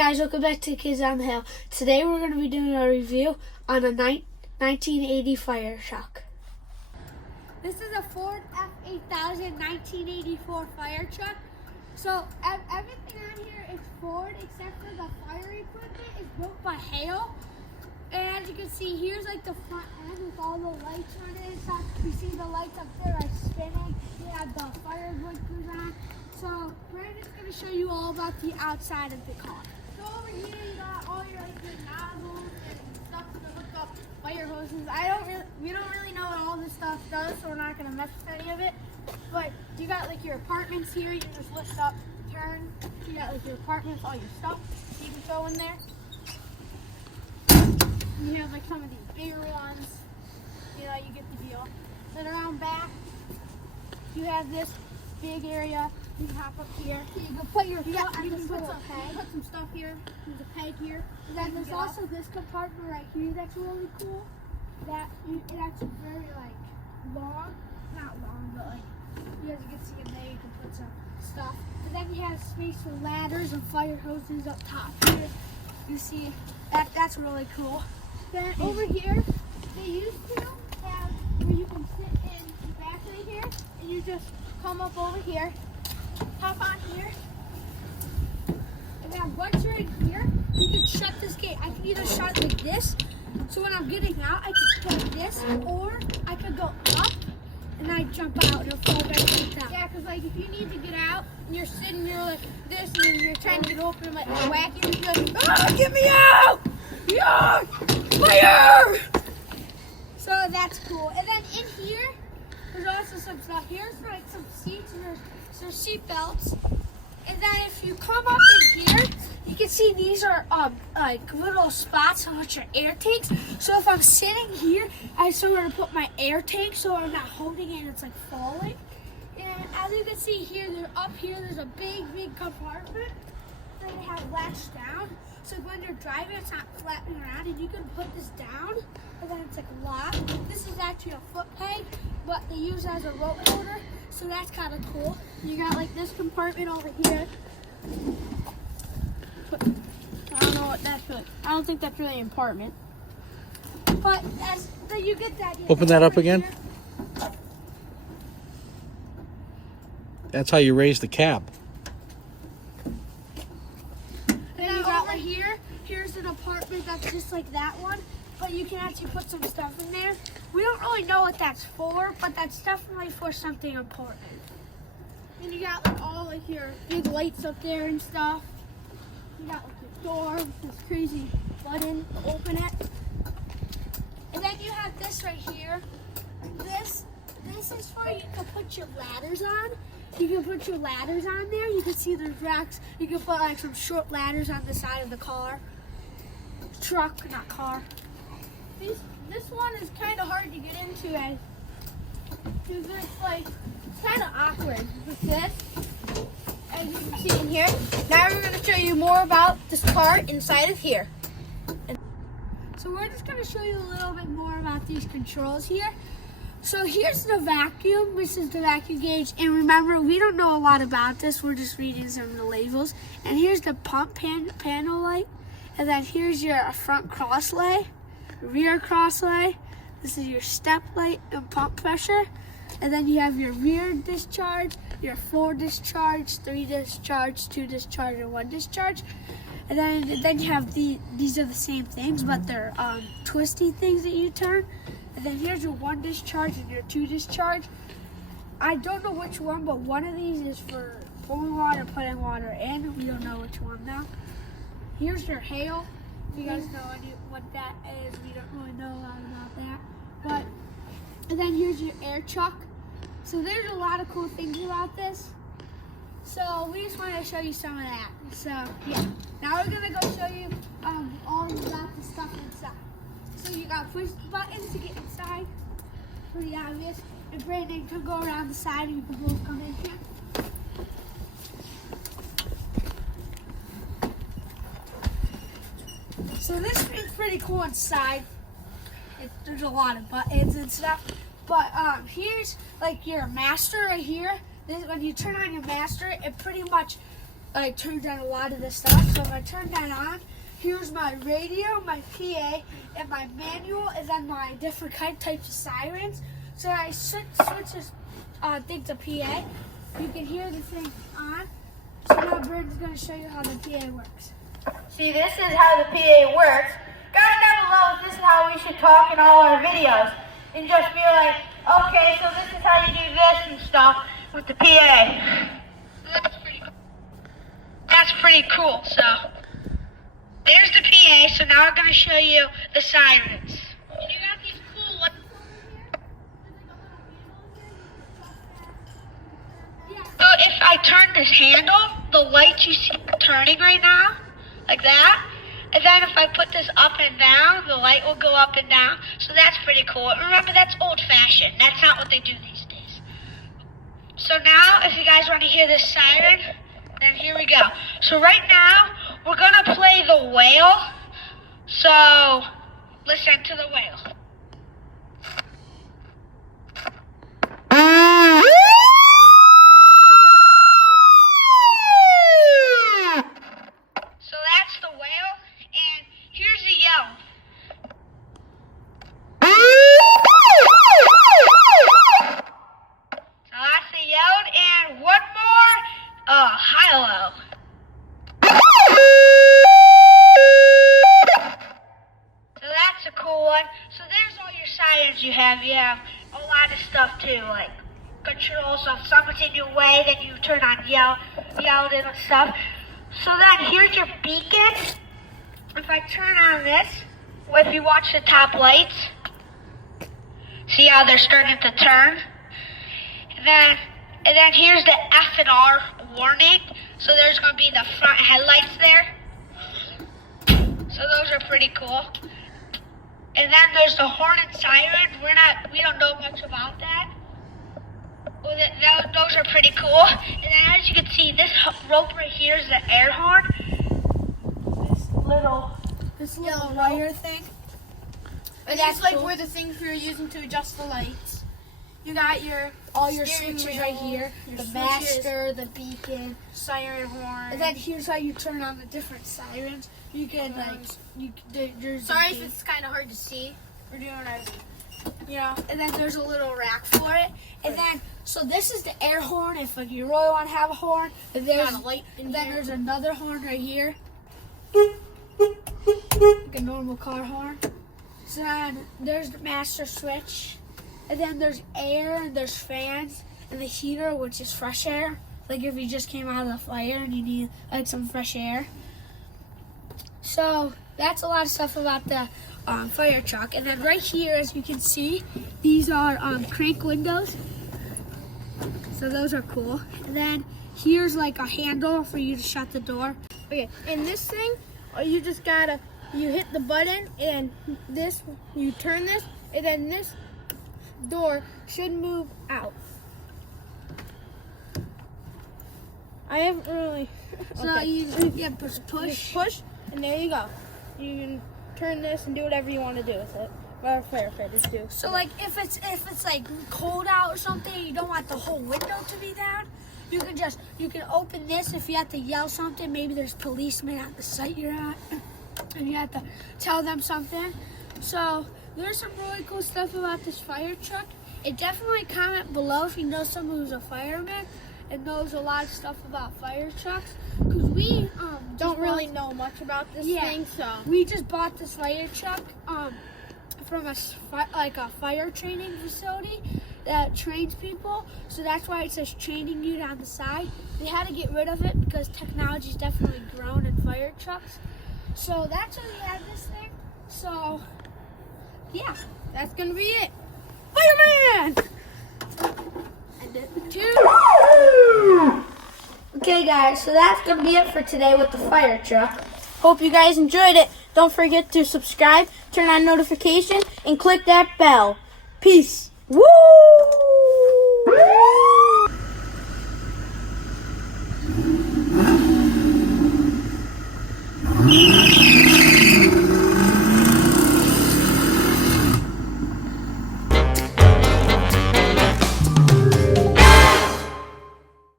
guys, welcome back to Kids on the Hill. Today we're going to be doing a review on a 1980 fire truck. This is a Ford F8000 1984 fire truck. So everything on here is Ford except for the fire equipment is built by Hale. And as you can see, here's like the front end with all the lights on it. So you see the lights up there are spinning. You have the fire blinkers on. So Brandon's going to show you all about the outside of the car. So over here you got all your nozzles and stuff to hook up fire hoses. We don't really know what all this stuff does, so we're not going to mess with any of it. But you got like your apartments here. You can just lift up, turn. You got like your apartments, all your stuff you can throw in there. You have like some of these bigger ones. You know, you get the deal. Then around back, you have this big area. You can hop up here. So you can put your you can put some stuff here. There's a peg here. And then there's also this compartment right here that's really cool. That's very like long, not long, but like you guys can see in there. You can put some stuff. And then you have space for ladders and fire hoses up top here. You see that's really cool. Then over here, they used to have where you can sit in the back right here, and you just come up over here. Hop on here, and then once you're in here, you can shut this gate. I can either shut it like this, so when I'm getting out, I can shut this, or I could go up, and I jump out and it'll fall back like that. Yeah, because like if you need to get out, and you're sitting here like this, and then you're trying to get open, and like whacking, and you're like, ah, get me out! Yeah! Fire! So that's cool. And then in here, there's also some stuff. Here's like some seats and there's seat belts. And then if you come up in here, you can see these are like little spots on which your air tanks. So if I'm sitting here, I somewhere to put my air tank so I'm not holding it and it's like falling. And as you can see here, up here there's a big compartment that you have latched down. So when you're driving, it's not flapping around, and you can put this down, and then it's like locked. This is actually a foot peg, but they use it as a rope holder, so that's kind of cool. You got like this compartment over here. I don't know what that's really. I don't think that's really an apartment. But you get that. Open that up again. Here. That's how you raise the cab. Here's an apartment that's just like that one, but you can actually put some stuff in there. We don't really know what that's for, but that's definitely for something important. And you got like all like your big lights up there and stuff. You got like your door with this crazy button to open it. And then you have this right here. This is for you can put your ladders on. You can put your ladders on there. You can see there's racks. You can put like some short ladders on the side of the car. Truck, not car. This one is kind of hard to get into because it's like kind of awkward with this, as you can see in here. Now we're going to show you more about this part inside of here. So we're just going to show you a little bit more about these controls here. So here's the vacuum. This is the vacuum gauge. And remember, we don't know a lot about this. We're just reading some of the labels. And here's the pump panel light. And then here's your front cross lay, rear cross lay. This is your step light and pump pressure. And then you have your rear discharge, your 4 discharge, 3 discharge, 2 discharge, and 1 discharge. And then you have these are the same things, but they're twisty things that you turn. And then here's your 1 discharge and your 2 discharge. I don't know which one, but one of these is for pulling water, putting water in. We don't know which one now. Here's your Hale. If you guys know what that is, we don't really know a lot about that. And then here's your air truck. So there's a lot of cool things about this. So we just wanted to show you some of that. So yeah, now we're gonna go show you all about the stuff inside. So you got push buttons to get inside, pretty obvious. And Brandon can go around the side and you can both come in here. So this is pretty cool inside. There's a lot of buttons and stuff. But here's like your master right here. This, when you turn on your master, it pretty much like turns on a lot of this stuff. So if I turn that on, here's my radio, my PA, and my manual, and then my different types of sirens. So I switch this thing to PA. You can hear the thing on. So now Brandon's going to show you how the PA works. See, this is how the PA works. Comment down below if this is how we should talk in all our videos. And just be like, okay, so this is how you do this and stuff with the PA. That's pretty cool. So, there's the PA. So now I'm going to show you the sirens. And you got these cool lights over here. So if I turn this handle, the lights you see turning right now, like that. And then if I put this up and down, the light will go up and down. So that's pretty cool. Remember, that's old-fashioned. That's not what they do these days. So now, if you guys want to hear this siren, then here we go. So right now, we're going to play the whale. So listen to the whale. So that's the whale, and here's the yell. So that's the yell, and one more, high-low. So that's a cool one. So there's all your sirens you have. You have a lot of stuff too, like control. So if someone's in your way, then you turn on yell and stuff. So then here's your beacon. If I turn on this, if you watch the top lights, see how they're starting to turn? And then here's the F and R warning. So there's going to be the front headlights there. So those are pretty cool. And then there's the horn and siren. We don't know much about that. Well, those are pretty cool. And then as you can see, this rope right here is the air horn. This little wire thing. And that's like where the things we're using to adjust the lights. You got all your switches right here. The master, the beacon, siren horn. And then here's how you turn on the different sirens. You can Sorry if it's kind of hard to see. We're doing our, and then there's a little rack for it. And then, so this is the air horn if like, you really want to have a horn. And there's, got a light in then here. there's another horn right here. Like a normal car horn. So then there's the master switch. And then there's air and there's fans. And the heater, which is fresh air. Like if you just came out of the fire and you need like some fresh air. So that's a lot of stuff about the fire truck. And then right here, as you can see, these are crank windows. So those are cool. And then here's like a handle for you to shut the door. Okay, and this thing, you just gotta, you hit the button and this, you turn this, and then this door should move out. I haven't really. So Okay. you Just push, and there you go. You can turn this and do whatever you want to do with it. What firefighters do. So like if it's like cold out or something, you don't want the whole window to be down. You can open this if you have to yell something. Maybe there's policemen at the site you're at, and you have to tell them something. So there's some really cool stuff about this fire truck. And definitely comment below if you know someone who's a fireman and knows a lot of stuff about fire trucks. Cause we Don't really know much about this thing, so. we just bought this fire truck from a fire training facility that trains people. So that's why it says training you on the side. We had to get rid of it because technology's definitely grown in fire trucks. So that's why we had this thing. So yeah, That's gonna be it. Fireman! And it too. Okay guys, so that's going to be it for today with the fire truck. Hope you guys enjoyed it. Don't forget to subscribe, turn on notifications, and click that bell. Peace. Woo!